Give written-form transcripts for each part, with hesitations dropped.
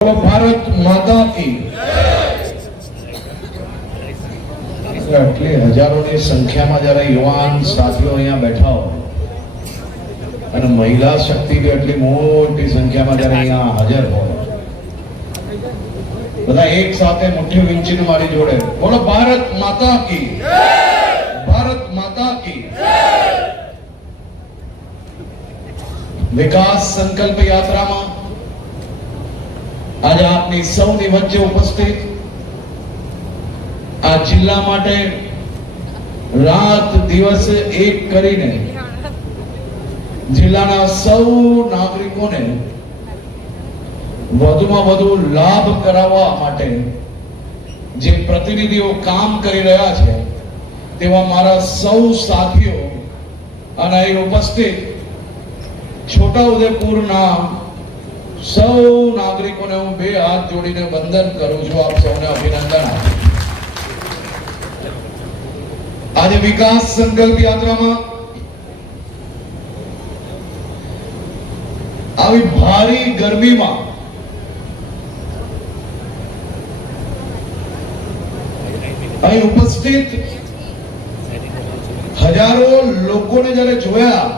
ભારત માતા કી આટલી હજારોની સંખ્યામાં જ્યારે યુવાન સાથીઓ અહીંયા બેઠા હોય અને મહિલા શક્તિ બી આટલી મોટી સંખ્યામાં જ્યારે અહીંયા હાજર હોય, બધા એક સાથે મુઠ્ઠી વીંચીને મારી જોડે બોલો ભારત માતા કી, ભારત માતા કી. વિકાસ સંકલ્પ યાત્રામાં આજે આપની સૌની વચ્ચે ઉપસ્થિત આ જિલ્લા માટે રાત દિવસ એક કરીને જિલ્લાના સૌ નાગરિકોને વધુમાં વધુ લાભ કરાવવા માટે જે પ્રતિનિધિઓ કામ કરી રહ્યા છે તેવા મારા સૌ સાથીઓ અને અહીં ઉપસ્થિત છોટાઉદેપુરના સૌ નાગરિકોને હું બે હાથ જોડીને વંદન કરું છું. આપ સૌને અભિનંદન આપું. આજે વિકાસ સંકલ્પ યાત્રામાં આવી ભારી ગરમીમાં અહીં ઉપસ્થિત હજારો લોકોને જ્યારે જોયા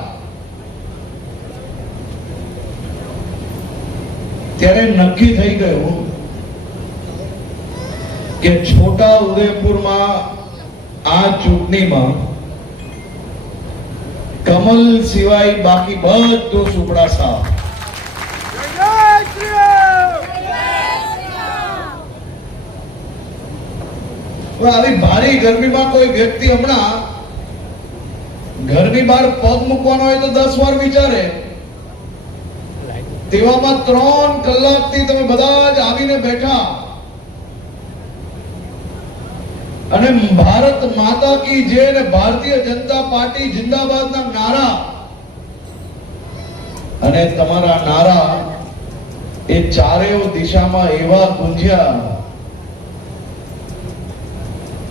ત્યારે નક્કી થઈ ગયું કે છોટા ઉદેપુરમાં આ ચૂંટણીમાં કમલ સિવાય બાકી બધું સુપડા સાફ. આવી ભારી ગરમીમાં કોઈ વ્યક્તિ હમણાં ઘરની બહાર પગ મૂકવાનો હોય તો 10 વાર વિચારે. તેવામાં 3 કલાકથી તમે બધા જ આવીને બેઠા અને ભારત માતા કી જય અને ભારતીય જનતા પાર્ટી જિંદાબાદના નારા અને તમારા નારા એ ચારેય દિશામાં એવા ગુંજ્યા.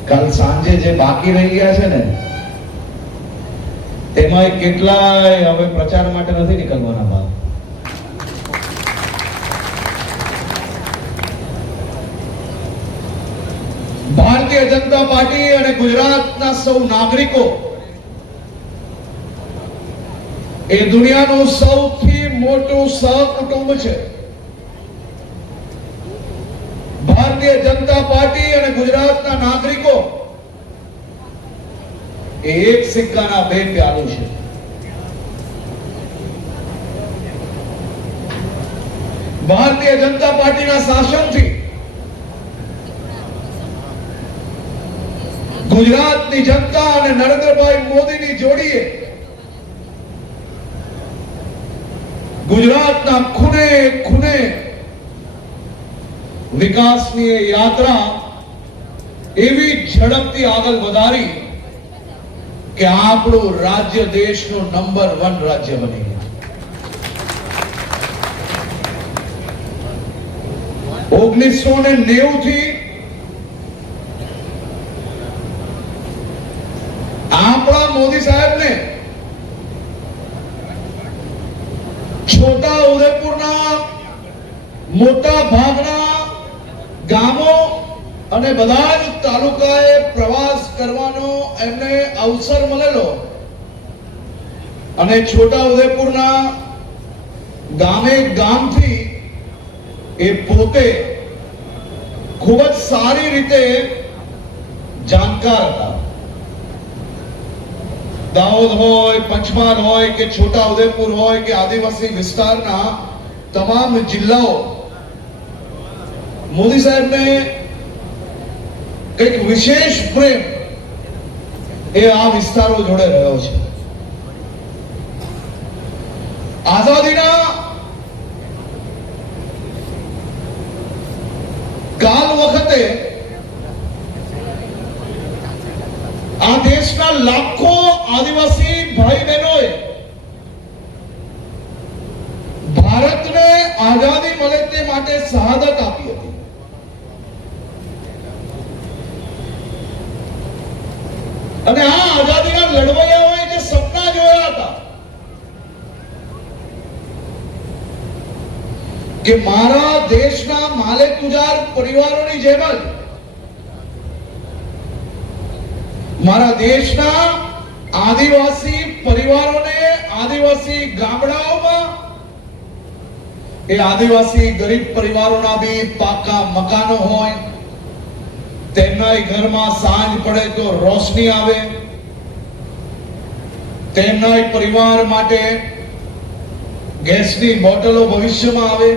કાલ સાંજે જે બાકી રહી ગયા છે ને તેમાં કેટલાય હવે પ્રચાર માટે નથી નીકળવાના બહાર. ભારતીય જનતા પાર્ટી અને ગુજરાતના સૌ નાગરિકો એ દુનિયાનું સૌથી મોટું સહકુટુંબ છે. ભારતીય જનતા પાર્ટી અને ગુજરાતના નાગરિકો એ એક સિક્કાના બે પ્યાલું છે. ભારતીય જનતા પાર્ટીના શાસનથી ગુજરાતની જનતા અને નરેન્દ્રભાઈ મોદીની જોડીએ ગુજરાતના ખૂણે ખૂણે વિકાસની યાત્રા એવી ઝડપથી આગળ વધારી કે આપણું રાજ્ય દેશનું નંબર 1 રાજ્ય બની ગયું. 1990 થી આપણા મોદી સાહેબને છોટા ઉદેપુરના મોટા ભાગના ગામો અને બધા જ તાલુકાએ પ્રવાસ કરવાનો એમને અવસર મળેલો અને છોટા ઉદેપુરના ગામે ગામથી એ પોતે ખૂબ જ સારી રીતે જાણકાર હતા. દાહોદ હોય, પંચમહાલ હોય કે છોટા ઉદેપુર હોય કે આદિવાસી વિસ્તારના તમામ જિલ્લાઓ મોદી સાહેબને એક વિશેષ પ્રેમ એ આ વિસ્તારો જોડે રહ્યો છે. આઝાદીના કાલ વખતે આ દેશના લાખો આદિવાસી ભાઈ બહેનોએ ભારતને આઝાદી મળે તે માટે શહાદત આપી હતી. અને આ આઝાદીના લડવૈયાઓએ જે સપના જોયા હતા કે મારા દેશના માલિક ગુજાર પરિવારોની જેમ જ મારા દેશના આદિવાસી પરિવારોને, આદિવાસી ગામડાઓમાં એ આદિવાસી ગરીબ પરિવારોના બી પાકા મકાનો હોય, તેમના ઘરમાં સાંજ પડે તો રોશની આવે, તેમના પરિવાર માટે ગેસની બોટલો ભવિષ્યમાં આવે,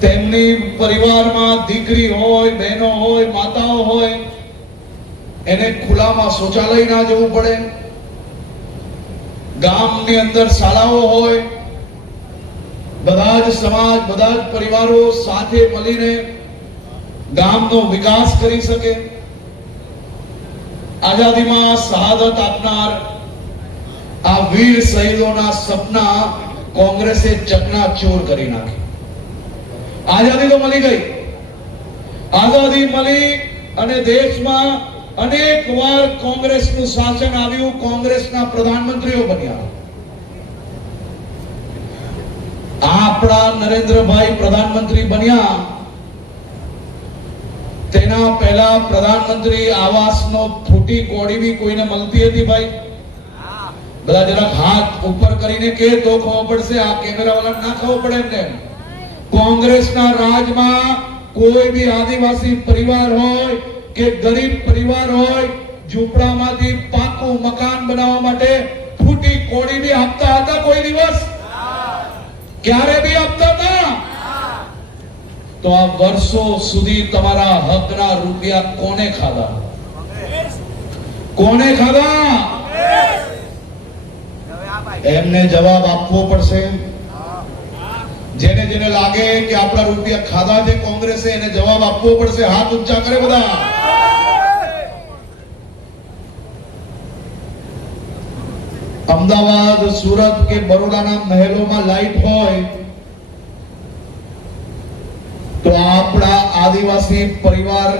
તેમની પરિવારમાં દીકરી હોય, બહેનો હોય, માતાઓ હોય, એને ખુલ્લામાં શૌચાલય ના જવું પડે, ગામની અંદર શાળાઓ હોય, બધા જ સમાજ, બધા જ પરિવારો સાથે મળીને ગામનો વિકાસ કરી શકે. આઝાદીમાં શહાદત આપનાર આ વીર શહીદોના સપના કોંગ્રેસે ચકનાચૂર કરી નાખી. આઝાદી તો મળી ગઈ, આઝાદી મળી અને દેશમાં અનેક વાર કોંગ્રેસનું શાસન આવ્યું, કોંગ્રેસના પ્રધાનમંત્રીઓ બન્યા. આપણા નરેન્દ્રભાઈ પ્રધાનમંત્રી બન્યા તેના પહેલા પ્રધાનમંત્રી આવાસનો ફૂટી કોડી બી કોઈને મળતી હતી ભાઈ? બધા જરાક હાથ ઉપર કરીને કે તો ખબર પડશે, આ કેમેરા વાળા ના ખબર પડે એમને. કોંગ્રેસના રાજમાં કોઈ બી આદિવાસી પરિવાર હોય કે ગરીબ પરિવાર હોય, ઝૂંપડામાંથી પાકું મકાન બનાવવા માટે ફૂટી કોડી બી આપતા હતા કોઈ દિવસ? ક્યારે બી આપતા હતા? તો આ વર્ષો સુધી તમારા હકના રૂપિયા કોને ખાધા? કોને ખાધા? એમને જવાબ આપવો પડશે. જેને જેને લાગે કે આપણા રૂપિયા ખાધા છે કોંગ્રેસે, એને જવાબ આપવો પડશે. હાથ ઊંચા કરે બધા. અમદાવાદ, સુરત કે બરોડાના મહેલોમાં લાઈટ હોય તો આપણા આદિવાસી પરિવાર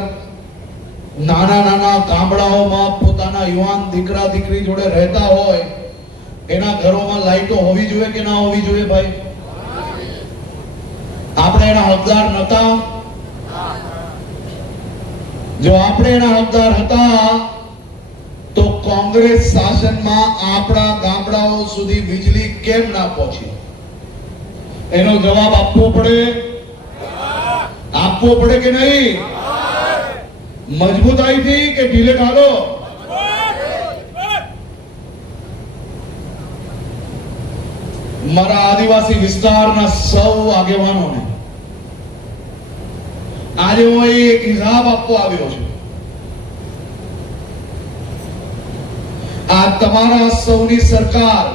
નાના નાના ગામડાઓમાં પોતાના યુવાન દીકરા દીકરી જોડે રહેતા હોય, એના ઘરોમાં લાઈટો હોવી જોઈએ કે ના હોવી જોઈએ ભાઈ? આપણે એના હકદાર નતા? જો આપણે એના હકદાર હતા તો કોંગ્રેસ શાસનમાં આપણા ગામડાઓ સુધી વીજળી કેમ ના પહોંચી? એનો જવાબ આપવો પડે. આપવો પડે કે નહીં? મજબૂતાઈથી કે ઢીલે ઢાલો? મારા આદિવાસી વિસ્તારના સૌ આગેવાનોને આજે હું એક હિસાબ આપવા આવ્યો છું. આ તમારા સૌની સરકાર,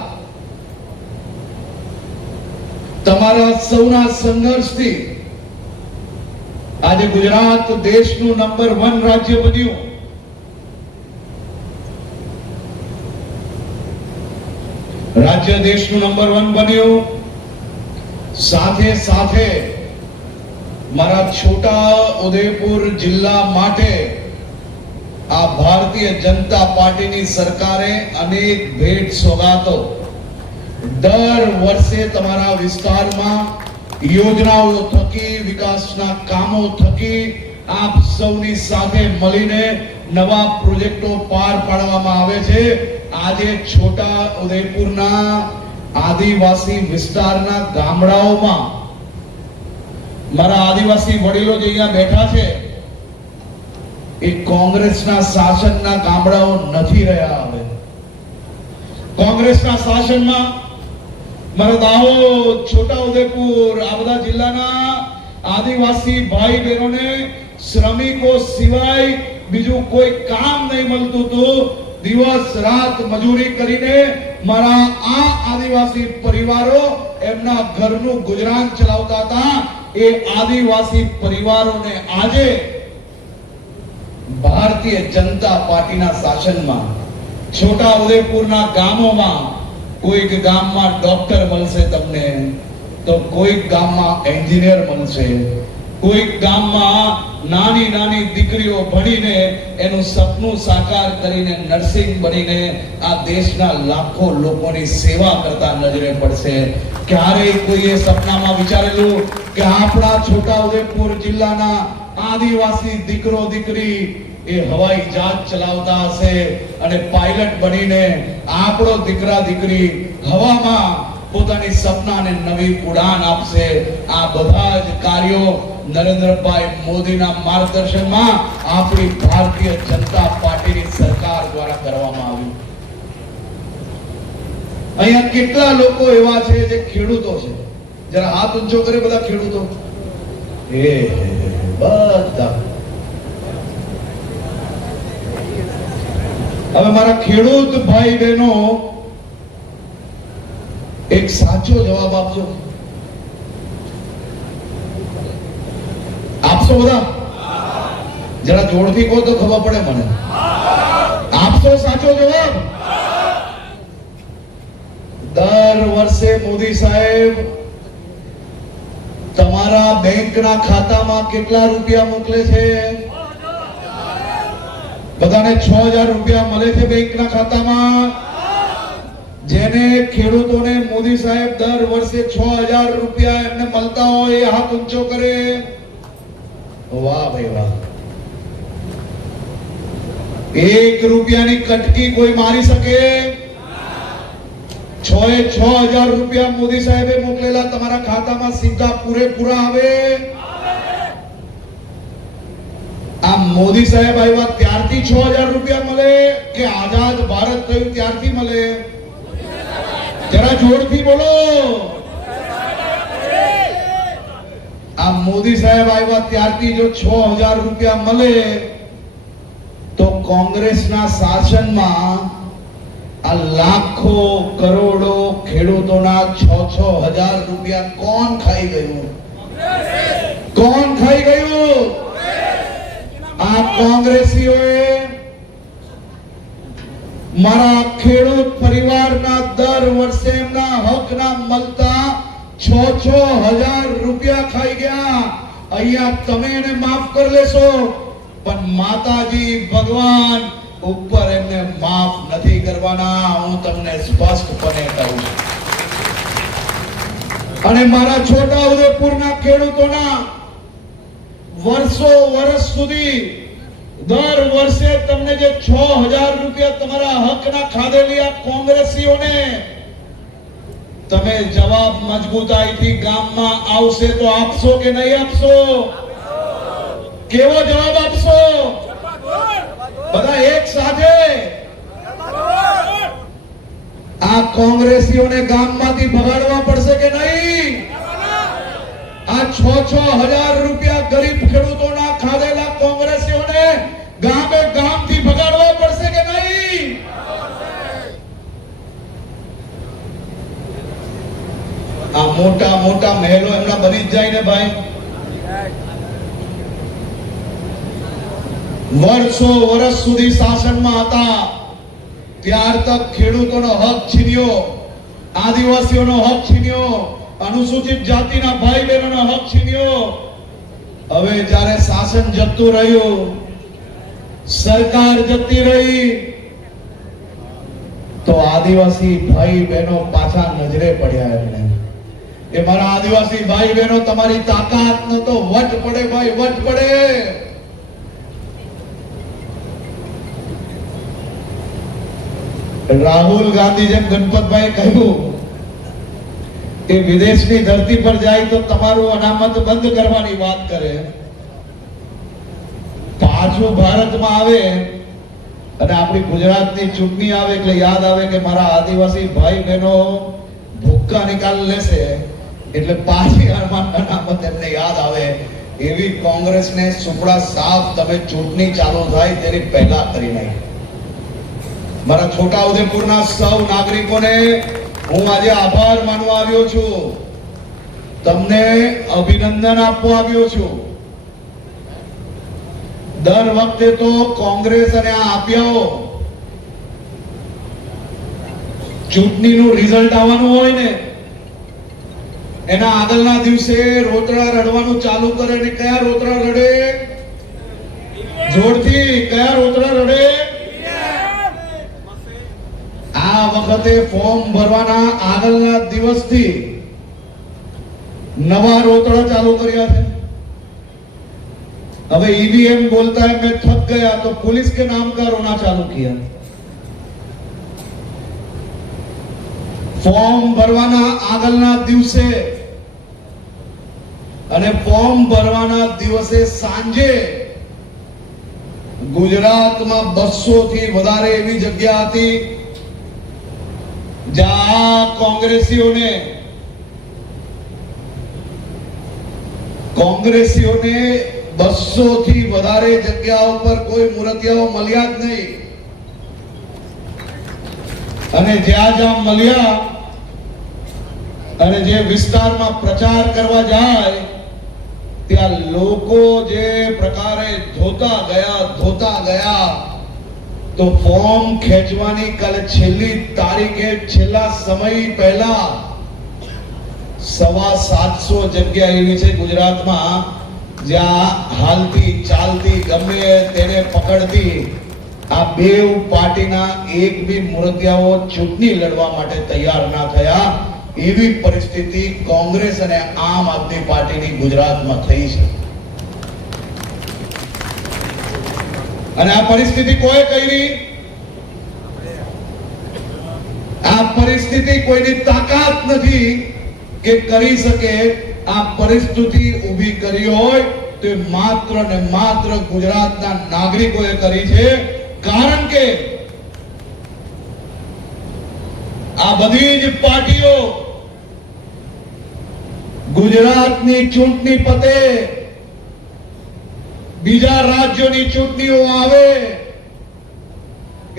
તમારા સૌના સંઘર્ષથી આજે ગુજરાત દેશનું નંબર 1 રાજ્ય બન્યું. રાજ્ય દેશનું નંબર 1 બન્યું. સાથે સાથે મારા છોટા ઉદેપુર જિલ્લા માટે આ ભારતીય જનતા પાર્ટીની સરકારે અનેક ભેટ સોગાતો દર વર્ષે તમારા વિસ્તારમાં યોજનાઓ થકી, વિકાસના કામો થકી આપ સૌની સાથે મળીને નવા પ્રોજેક્ટો પાર પાડવામાં આવે છે. આજે છોટા ઉદેપુરના આદિવાસી વિસ્તારના ગામડાઓમાં મારા આદિવાસી વડીલો જે અહીંયા બેઠા છે એ કોંગ્રેસના શાસનના ગામડાઓ નથી રહ્યા. હવે કોંગ્રેસના શાસનમાં મારા દાહોદ, છોટા ઉદેપુર આ બધા જિલ્લાના આદિવાસી ભાઈ બહેનોને શ્રમિકો સિવાય બીજું કોઈ કામ નહીં મળતું હતું. દિવસ રાત મજૂરી કરીને મારા આ આદિવાસી પરિવારો એમના ઘરનું ગુજરાન ચલાવતા હતા. એ આદિવાસી પરિવારોને આજે ભારતીય જનતા પાર્ટીના શાસનમાં છોટા ઉદેપુરના ગામોમાં કોઈક ગામમાં ડોક્ટર મળશે તમને, તો કોઈક ગામમાં એન્જિનિયર મળશે, કોઈ ગામમાં નાની નાની દીકરીઓ ભણીને એનું સપનું સાકાર કરીને નર્સિંગ બનીને આ દેશના લાખો લોકોની સેવા કરતા નજરે પડશે. ક્યારેય કોઈએ સપનામાં વિચારેલું કે આપણા છોટાઉદેપુર જિલ્લાના આદિવાસી દીકરો દીકરી એ હવાઈ જહાજ ચલાવતા હશે અને પાયલટ બનીને આપણો દીકરા દીકરી હવામાં પોતાની સપનાને નવી ઉડાન આપશે? આ બધા જ કાર્યો નરેન્દ્રભાઈ મોદીના માર્ગદર્શનમાં આપણી ભારતીય જનતા પાર્ટીની સરકાર દ્વારા કરવામાં આવ્યું. અહીંયા કેટલા લોકો એવા છે જે ખેડૂતો છે? જરા હાથ ઊંચો કરે બધા ખેડૂતો. બધા હવે મારા ખેડૂત ભાઈ બહેનો એક સાચો જવાબ આપજો. આપશો બધા? જરા જોરથી કહો તો ખબર પડે મને. આપશો સાચો જવાબ? દર વર્ષે મોદી સાહેબ તમારા બેંકના ખાતામાં કેટલા રૂપિયા મોકલે છે? બધાને 6000 રૂપિયા મળે છે બેંકના ખાતામાં. જેને ખેડૂતોને મોદી સાહેબ દર વર્ષે 6000 રૂપિયા એમને મળતા હોય એ હાથ ઊંચો કરે. વાહ ભાઈ વાહ. 1 રૂપિયાની કટકી કોઈ મારી શકે? 6000 રૂપિયા મોદી સાહેબે મોકલેલા તમારા ખાતામાં સીધા પૂરેપૂરા આવે? આ મોદી સાહેબ આવ્યા ત્યારથી 6000 રૂપિયા મળે કે આઝાદ ભારત થયું ત્યારથી મળે? જરા જોરથી બોલો. આ મોદી સાહેબ આવ્યા ત્યારથી જો 6000 રૂપિયા મળે તો કોંગ્રેસના શાસનમાં આ લાખો કરોડો ખેડૂતોના 6000 રૂપિયા કોણ ખાઈ ગયું? કોણ ખાઈ ગયું? આ કોંગ્રેસીઓએ મારા ખેડૂત પરિવારના દર વર્ષે એમના હકના મળતા 6000 રૂપિયા ખાઈ ગયા. અહીંયા તમે એને માફ કરી લેશો પણ માતાજી ભગવાન ઉપર એમને માફ નથી કરવાના. હું તમને સ્પષ્ટપણે કહું છું. અને મારા છોટાઉદેપુરના ખેડૂતોના વર્ષ સુધી દર વર્ષે તમને જે 6000 રૂપિયા તમારા હકના ખાધેલી આ કોંગ્રેસીઓને તમે જવાબ મજબૂતાઈથી ગામમાં આવશે તો આપશો કે નહીં આપશો? કેવો જવાબ આપશો? બધા એક સાથે. આ કોંગ્રેસીઓને ગામમાંથી ભગાડવા પડશે કે નહીં? આ 6000 રૂપિયા ગરીબ ખેડૂતોના ખાધેલા કોંગ્રેસીઓને ગામે ગામથી ભગાડવા પડશે કે નહીં? આ મોટા મોટા મહેલો એમના બની જ જાય ને ભાઈ. વર્ષ સુધી શાસનમાં હતા ત્યાર તક ખેડૂતોનો હક છીન્યો, આદિવાસીઓનો હક છીન્યો, અનુસૂચિત જાતિના ભાઈ બહેનોનો હક છીન્યો. હવે જ્યારે શાસન જતું રહ્યું, સરકાર જતી રહી તો આદિવાસી ભાઈ બહેનો પાછા નજરે પડ્યા. એમને કે મારા આદિવાસી ભાઈ બહેનો તમારી તાકાત ન તો વટ પડે ભાઈ, વટ પડે. રાહુલ ગાંધી જેમ ગણપતભાઈ કહ્યું કે વિદેશની ધરતી પર જાય તો તમારું અનામત બંધ કરવાની વાત કરે, પાછું ભારતમાં આવે અને આપણી ગુજરાતની ચૂંટણી આવે એટલે યાદ આવે કે મારા આદિવાસી ભાઈ બહેનો ભૂક્કા નિકાલ લેશે એટલે પાછી અનામત એમને યાદ આવે. એવી કોંગ્રેસને સુપડા સાફ તમે ચૂંટણી ચાલુ થાય તેની પહેલા કરી નાખી. મારા છોટાઉદેપુરના સૌ નાગરિકોને હું આજે આભાર માનવા આવ્યો છું, તમને અભિનંદન આપવા આવ્યો છું. દર વખતે તો કોંગ્રેસ અને આ આપ્યાઓ ચૂંટણીનું રિઝલ્ટ આવવાનું હોય ને એના આગળના દિવસે રોતડા રડવાનું ચાલુ કરે ને કયા રોતડા રડે? જોરથી કયા રોતડા રડે? આ વખતે ફોર્મ ભરવાના આગળના દિવસથી નવા રોતડા ચાલુ કર્યા છે. હવે ईवीएम बोलता है मैं थक गया तो पुलिस के नाम का रोना चालू किया. ફોર્મ ભરવાના આગળના દિવસે અને ફોર્મ ભરવાના દિવસે સાંજે ગુજરાતમાં 200 થી વધારે એવી જગ્યા હતી જ્યાં કોંગ્રેસીઓને 200 થી વધારે જગ્યાઓ પર કોઈ મૂર્તિઓ મળ્યા જ નહીં. અને જ્યાં જ્યાં મળ્યા અને જે વિસ્તારમાં પ્રચાર કરવા જાય ત્યાં લોકો જે પ્રકારે ધોતા ગયા તો ફોર્મ ખેંચવાની કાલે છેલ્લી તારીખે છેલ્લા સમય પહેલા 750 જગ્યા એવી છે ગુજરાતમાં જ્યાં હાલતી ચાલતી ગમે તેને પકડતી આ બેવ પાર્ટીના એક બી મૂર્તિયાઓ ચૂંટણી લડવા માટે તૈયાર ના થયા. એવી પરિસ્થિતિ કોંગ્રેસ અને આમ આદમી પાર્ટીની ગુજરાતમાં થઈ છે. અને આ પરિસ્થિતિ કોઈ કરી? આ પરિસ્થિતિ કોઈની તાકાત નથી કે કરી શકે. આ પરિસ્થિતિ ઊભી કરી હોય તો માત્ર ને માત્ર ગુજરાતના નાગરિકોએ કરી છે. કારણ કે આ બધી જ પાર્ટીઓ ગુજરાતની ચૂંટણી પતે, બીજા રાજ્યોની ચૂંટણીઓ આવે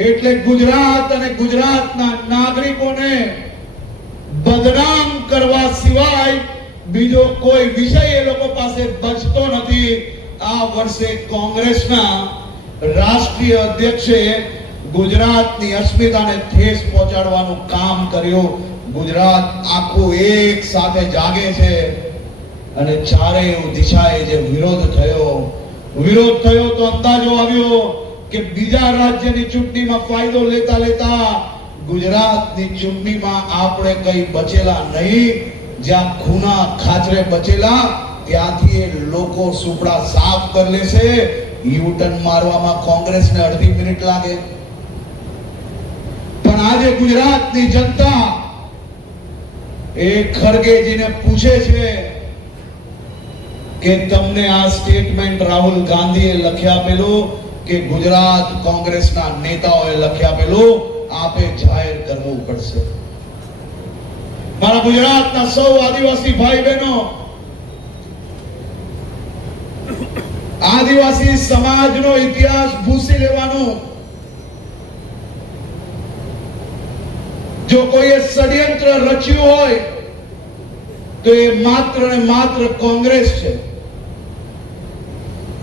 એટલે ગુજરાત અને ગુજરાતના નાગરિકોને બદનામ કરવા સિવાય બીજો કોઈ વિષય એ લોકો પાસે બચતો નથી. આ વર્ષે કોંગ્રેસના રાષ્ટ્રીય અધ્યક્ષે ગુજરાતની અસ્મિતાને ઠેસ પહોંચાડવાનું કામ કર્યું. ગુજરાત આખું એક સાથે જાગે છે અને ચારેય દિશાએ જે વિરોધ થયો તો અંદાજો આવ્યો કે બીજા રાજ્યની ચૂંટણીમાં ફાયદો લેતા ગુજરાતની ચૂંટણીમાં આપણે કઈ બચેલા નહીં. જ્યાં ખૂના ખાચરે બચેલા ત્યાંથી લોકો સુપડા સાફ કરી લેશે. યુટર્ન મારવામાં કોંગ્રેસને અડધી મિનિટ લાગે. પણ આજે ગુજરાતની જનતા એ ખરગેજીને પૂછે છે કે તમને આ સ્ટેટમેન્ટ રાહુલ ગાંધીએ લખી આપેલું કે ગુજરાત કોંગ્રેસના નેતાઓએ લખી આપેલું આપે જાહેર કરવું પડશે. મારા ગુજરાતના સૌ આદિવાસી ભાઈ બહેનો, આદિવાસી સમાજનો ઇતિહાસ ભૂસી લેવાનું જો કોઈએ ષડયંત્ર રચ્યું હોય તો એ માત્ર ને માત્ર કોંગ્રેસ છે.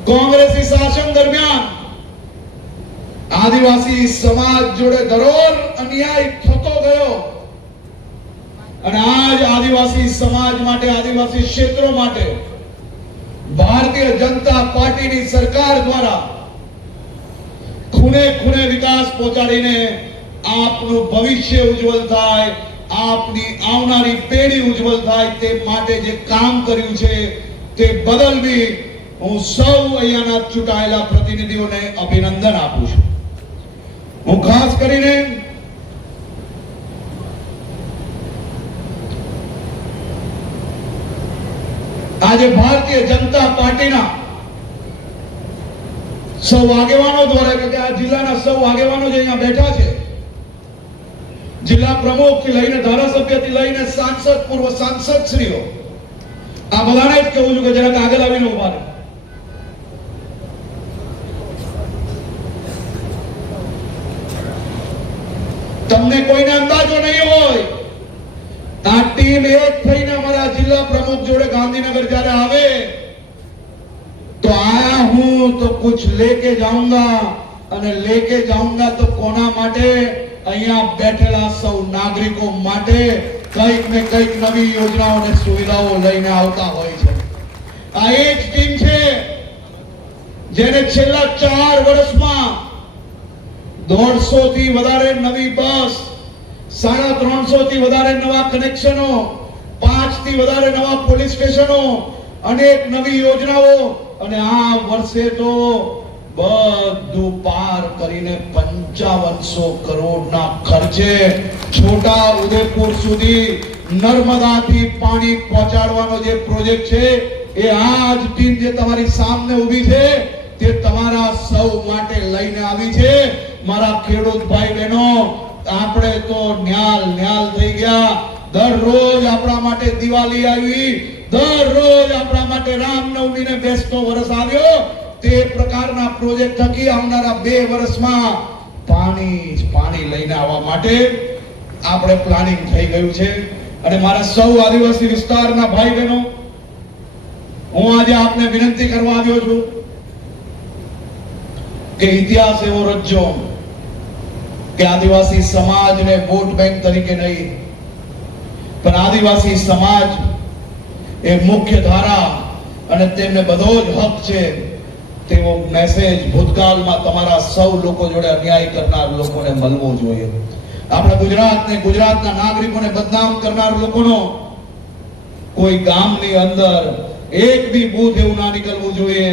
કોંગ્રેસી શાસન દરમિયાન આદિવાસી સમાજ જોડે ધરોર અન્યાય થતો ગયો અને આજ આદિવાસી સમાજ માટે, આદિવાસી ક્ષેત્રો માટે ભારતીય જનતા પાર્ટીની સરકાર દ્વારા ખૂણે ખૂણે વિકાસ પહોંચાડીને આપનું ભવિષ્ય ઉજ્જવલ થાય, આપની આવનારી પેઢી ઉજ્જવલ થાય તે માટે જે કામ કર્યું છે તે બદલ બી હું સૌ અહીંયાના ચૂંટાયેલા પ્રતિનિધિઓને અભિનંદન આપું છું. હું ખાસ કરીને આજે ભારતીય જનતા પાર્ટીના સૌ આગેવાનો દ્વારા કે આ જિલ્લાના સૌ આગેવાનો જે અહીંયા બેઠા છે, જિલ્લા પ્રમુખ થી લઈને ધારાસભ્ય થી લઈને સાંસદ, પૂર્વ સાંસદ શ્રીઓ, આ બધાને જ કહું છું કે જરાક આગળ આવીને ઉભા રહે. તમને કોઈને અંદાજો નહીં હોય આ ટીમ એક થઈને અમારા જિલ્લા પ્રમુખ જોડે ગાંધીનગર જ્યારે આવે તો આયા હું તો કુછ લેકે જાઉંગા, અને લેકે જાઉંગા તો કોના માટે? અહીંયા બેઠેલા સૌ નાગરિકો માટે કંઈક ને કંઈક નવી યોજનાઓ અને સુવિધાઓ લઈને આવતા હોય છે. આ એ જ ટીમ છે જેને છેલ્લા 4 વર્ષમાં 150 થી વધારે નવી બસ, 350 થી વધારે નવા કનેક્શનો, 5 થી વધારે નવા પોલીસ સ્ટેશનો, અનેક નવી યોજનાઓ, અને આ વર્ષે તો બધું પાર કરીને 5500 કરોડના ખર્ચે છોટા ઉદેપુર સુધી નર્મદાથી પાણી પહોંચાડવાનો જે પ્રોજેક્ટ છે એ આ જ ટીમ જે તમારી સામે ઊભી છે તે તમારા સૌ માટે લઈને આવી છે. મારા ખેડૂત ભાઈ બહેનો, આપણે તો ન્યાલ થઈ ગયા. દરરોજ આપણા માટે દિવાળી આવી, દરરોજ આપણા માટે રામનવમી ને બેસતો વર્ષ આવ્યો. તે પ્રકારના પ્રોજેક્ટ થકી આવનારા 2 વર્ષમાં પાણી લઈને આવવા માટે આપણે પ્લાનિંગ થઈ ગયું છે. અને મારા સૌ આદિવાસી વિસ્તારના ભાઈ બહેનો, હું આજે આપને વિનંતી કરવા આવ્યો છું કે ઇતિહાસ એવો રચજો કે આદિવાસી સમાજને વોટ બેંક તરીકે નહીં, પણ આદિવાસી સમાજ એ મુખ્ય ધારા અને તેમને બધો જ હક છે તેવો મેસેજ ભૂતકાળમાં તમારા સૌ લોકો જોડે અન્યાય કરનાર લોકોને મળવો જોઈએ. આપણા ગુજરાતને, ગુજરાતના નાગરિકોને બદનામ કરનાર લોકોનો કોઈ ગામની અંદર એક બી બૂથ એવું ના નીકળવું જોઈએ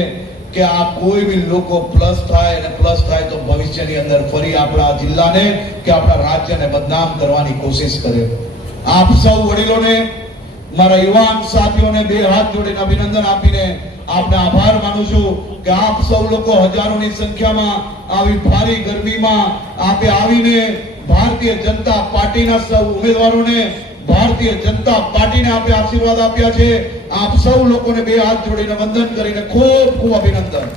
કે આ કોઈ બી લોકો પ્લસ થાય તો ભવિષ્યની અંદર ફરી આપણા જિલ્લાને કે આપણા રાજ્યને બદનામ કરવાની કોશિશ કરે. આપ સૌ વડીલોને, મારા યુવાન સાથીઓને 2 હાથ જોડીને અભિનંદન આપીને આપને આભાર માનું છું કે આપ સૌ લોકો હજારોની સંખ્યામાં આવી ભારે ગરમીમાં આપે આવીને ભારતીય જનતા પાર્ટીના સૌ ઉમેદવારોને, ભારતીય જનતા પાર્ટીને આપે આશીર્વાદ આપ્યા છે. આપ સૌ લોકોને 2 હાથ જોડીને વંદન કરીને ખૂબ ખૂબ અભિનંદન.